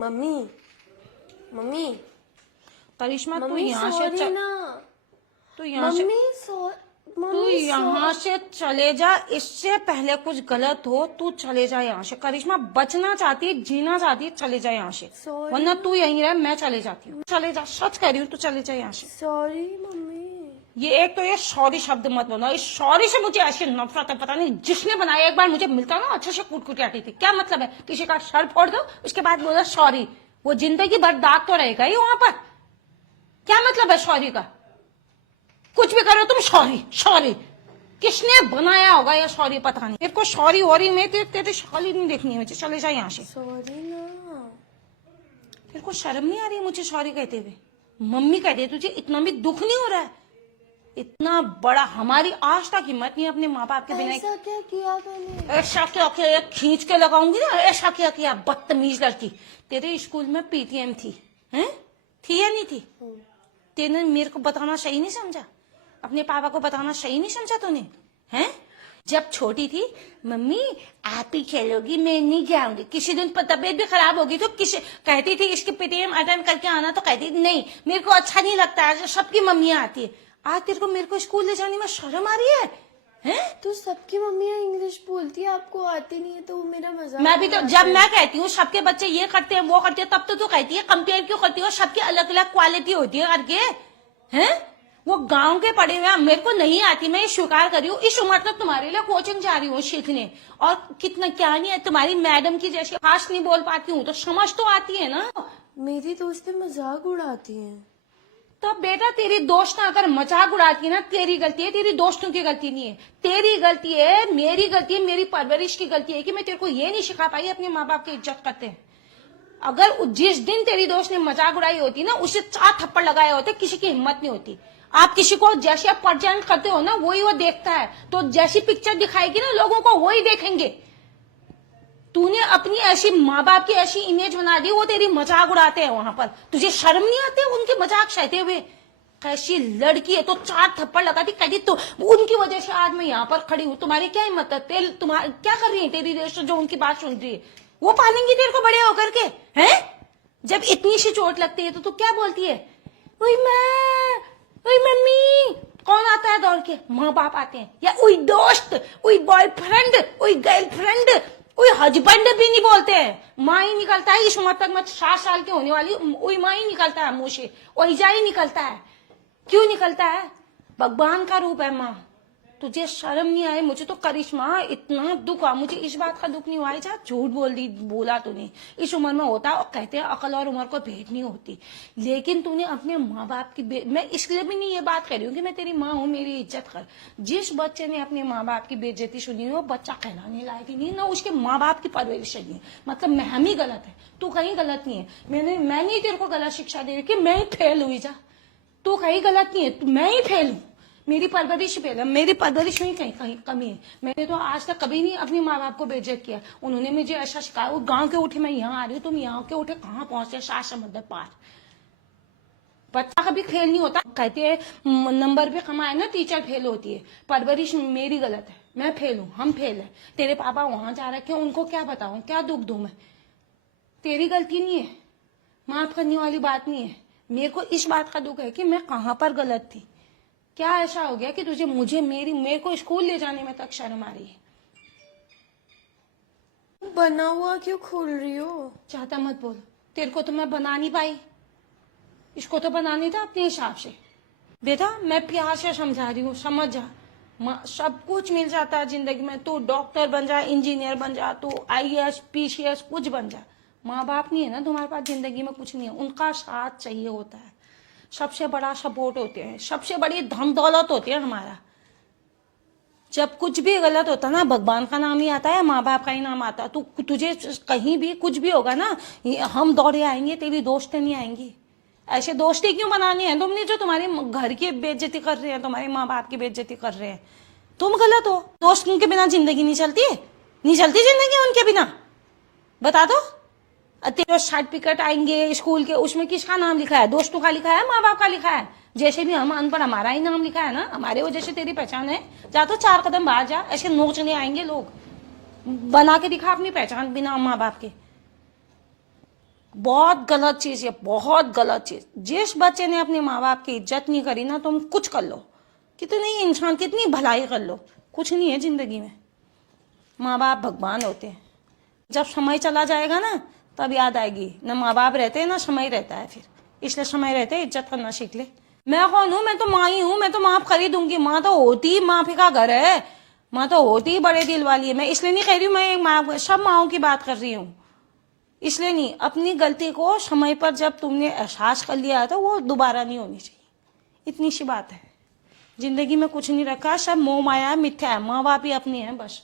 Mummy mummy करिश्मा तू mummy यहाँ से सॉरी ना। तू यहाँ से मम्मी तू मम्मी यहाँ से चले जा। इससे पहले कुछ गलत हो तू चले जा यहाँ से। करिश्मा बचना चाहती है, जीना चाहती है, चले जा यहाँ से। Sorry. वरना तू यहीं रह, मैं चले जाती हूँ। चले जा, सच कह रही हूँ, तू चले जा यहाँ से। Sorry mummy. ये एक तो ये सॉरी शब्द मत बोलो। इस सॉरी से मुझे ऐसी नफरत है, पता नहीं जिसने बनाया। एक बार मुझे मिलता ना अच्छे से कूट कूट के आती थी। क्या मतलब है किसी का सर फोड़ दो उसके बाद बोलो सॉरी? वो जिंदगी भर दाग तो रहेगा ही वहां पर। क्या मतलब है सॉरी का? कुछ भी करो तुम सॉरी सॉरी। किसने बनाया होगा ये सॉरी पता नहीं। मेरे को सॉरी हो रही, मैं तेरी शक्ल नहीं देखनी है मुझे। चले जा यहाँ से। सॉरी ना। तेरे को शर्म नहीं आ रही मुझे सॉरी कहते हुए? मम्मी कहते तुझे इतना भी दुख नहीं हो रहा है? इतना बड़ा हमारी आज तक हिम्मत नहीं अपने माँ बाप के बिना। ऐसा क्या किया तूने? ऐसा क्या किया? खींच के लगाऊंगी ना। ऐसा क्या किया? बदतमीज लड़की। तेरे स्कूल में पीटीएम थी, हैं? थी या नहीं थी? तेने मेरे को बताना सही नहीं समझा? अपने पापा को बताना सही नहीं समझा तूने? हैं? जब छोटी थी, मम्मी आप ही खेलोगी, मैं नहीं जाऊंगी। किसी दिन पर तबीयत भी खराब होगी तो किसी कहती थी इसके पीटीएम अटेंड करके आना, तो कहती थी नहीं मेरे को अच्छा नहीं लगता है, सबकी मम्मियां आती है। आज तेरे को मेरे को स्कूल ले जाने में शर्म आ रही है? हैं? तो सबकी मम्मियाँ इंग्लिश बोलती है, आपको आती नहीं है तो वो मेरा मजाक मैं भी तो उड़ाते जब हैं। मैं कहती हूँ सबके बच्चे ये करते हैं वो करते हैं, तब तो तू कहती है कंपेयर क्यों करती हो? सबकी अलग अलग क्वालिटी होती है करके। हैं? वो गांव के पढ़े हुए मेरे को नहीं आती, मैं ये स्वीकार कर रही हूँ। इस उम्र तक तुम्हारे लिए कोचिंग जा रही हूँ सीखने, और कितना क्या नहीं है तुम्हारी मैडम की जैसी खास नहीं बोल पाती हूँ तो समझ तो आती है ना। मेरी दोस्तें मजाक उड़ाती हैं। तो बेटा तेरी दोस्त अगर मजाक उड़ाती है ना, तेरी गलती है, तेरी दोस्तों की गलती नहीं है। तेरी गलती है, मेरी गलती है, मेरी परवरिश की गलती है कि मैं तेरे को ये नहीं सिखा पाई अपने माँ बाप की इज्जत करते हैं। अगर जिस दिन तेरी दोस्त ने मजाक उड़ाई होती ना, उसे 4 थप्पड़ लगाए होते, किसी की हिम्मत नहीं होती। आप किसी को जैसे आप प्रेजेंट करते हो ना, वही वो देखता है। तो जैसी पिक्चर दिखाएगी ना लोगों को, वही देखेंगे। तूने अपनी ऐसी माँ बाप की ऐसी इमेज बना दी, वो तेरी मजाक उड़ाते हैं वहां पर। तुझे शर्म नहीं आती उनके मजाक सहते हुए? कैसी लड़की है तो 4 थप्पड़ लगाती, कहती तो उनकी वजह से आज मैं यहाँ पर खड़ी हूँ। तुम्हारी क्या हिम्मत है? तुम्हारी क्या कर रही है तेरी दोस्त जो उनकी बात सुन रही है? वो पालेंगी तेरे को बड़े होकर के, हैं? जब इतनी सी चोट लगती है तो तू क्या बोलती है? ओए माँ, ओए मम्मी। कौन आता है दौड़ के? माँ बाप आते हैं। या ओई दोस्त, ओई बॉयफ्रेंड, ओई गर्लफ्रेंड, ओई हस्बैंड भी नहीं बोलते हैं। माँ ही निकलता है। इस उम्र तक मैं 7 साल की होने वाली, ओई माँ ही निकलता है मुंह से, ओईजा ही निकलता है। क्यों निकलता है? भगवान का रूप है माँ। तुझे शर्म नहीं आए? मुझे तो करिश्मा इतना दुख हुआ, मुझे इस बात का दुख नहीं हुआ है झूठ बोला तूने। इस उम्र में होता और कहते हैं अकल और उम्र को भेंट नहीं होती, लेकिन तूने अपने माँ बाप की मैं इसलिए भी नहीं ये बात कह रही हूँ कि मैं तेरी माँ हूँ, मेरी इज्जत कर। जिस बच्चे ने अपने माँ बाप की बेइज्जती सुनी है वो बच्चा कहलाने लायक ही नहीं, ना उसके माँ बाप की परवरिश नहीं है। मतलब मैं हम ही गलत है, तू कहीं गलत नहीं है। मैं नहीं तेरे को गलत शिक्षा दे रही कि मैं ही फेल हुई जा। तू कहीं गलत नहीं है, मैं ही फेल हूँ। मेरी परवरिश फेल है, मेरी परवरिश में कहीं कहीं कमी है। मैंने तो आज तक कभी नहीं अपने माँ बाप को बेइज्जत किया। उन्होंने मुझे ऐसा सिखाया। वो गांव के उठे मैं यहाँ आ रही हूँ, तुम यहाँ के उठे कहाँ पहुंचे? 7 समुद्र पार। बच्चा कभी फेल नहीं होता। कहते हैं नंबर पे कमाए ना टीचर फेल होती है। परवरिश मेरी गलत है, मैं फेल हूँ, हम फेल है। तेरे पापा वहां जा रखे हैं, उनको क्या बताऊं, क्या दुख दूं मैं? तेरी गलती नहीं है, माफ करने वाली बात नहीं है। मेरे को इस बात का दुख है कि मैं कहाँ पर गलत थी। क्या ऐसा हो गया कि तुझे मेरे को स्कूल ले जाने में तक शर्म आ रही है? बना हुआ क्यों खोल रही हो? चाहता मत बोल। तेरे को तो मैं बना नहीं पाई, इसको तो बनानी था अपने हिसाब से। बेटा मैं प्यार से समझा रही हूँ, समझ जा। सब कुछ मिल जाता है जिंदगी में। तू डॉक्टर बन जा, इंजीनियर बन जा, तू IAS PCS कुछ बन जा। माँ बाप नहीं है ना तुम्हारे पास, जिंदगी में कुछ नहीं है। उनका साथ चाहिए होता है, सबसे बड़ा सपोर्ट होते हैं, सबसे बड़ी धन दौलत होती है हमारा। जब कुछ भी गलत होता ना, भगवान का नाम ही आता है, माँ बाप का ही नाम आता है। तुझे कहीं भी कुछ भी होगा ना, हम दौड़े आएंगे, तेरी दोस्तें नहीं आएंगी। ऐसे दोस्ती क्यों बनानी है तुमने जो तुम्हारे घर की बेइज्जती कर रहे हैं, तुम्हारे माँ बाप की बेइज्जती कर रहे हैं? तुम गलत हो। दोस्तों के बिना जिंदगी नहीं चलती है, नहीं चलती जिंदगी उनके बिना। बता दो। तेरे सर्टिफिकेट आएंगे स्कूल के, उसमें किसका नाम लिखा है? दोस्तों का लिखा है, माँ बाप का लिखा है? जैसे भी हम अनपढ़, हमारा ही नाम लिखा है ना, हमारे वजह से तेरी पहचान है। जा तो 4 कदम बाहर जा, ऐसे नोचने आएंगे लोग। बना के दिखा अपनी पहचान बिना माँ बाप के। बहुत गलत चीज है, बहुत गलत चीज। जिस बच्चे ने अपने माँ बाप की इज्जत नहीं करी ना, तुम कुछ कर लो, कितनी इंसान कितनी भलाई कर लो, कुछ नहीं है जिंदगी में। माँ बाप भगवान होते हैं। जब समय चला जाएगा ना तब याद आएगी, ना माँ बाप रहते हैं ना समय रहता है फिर। इसलिए समय रहते हैं इज्जत करना सीख ले। मैं कौन हूँ? मैं तो माँ ही हूँ, मैं तो माँ खरीदूंगी। माँ तो होती माँ का घर है, माँ तो होती बड़े दिल वाली है। मैं इसलिए नहीं कह रही हूँ, मैं एक माँ, सब माँओं की बात कर रही हूँ, इसलिए नहीं। अपनी गलती को समय पर जब तुमने एहसास कर लिया तो वो दोबारा नहीं होनी चाहिए, इतनी सी बात है। जिंदगी में कुछ नहीं रखा, सब मोह माया मिथ्या है, माँ बाप ही अपनी है बस।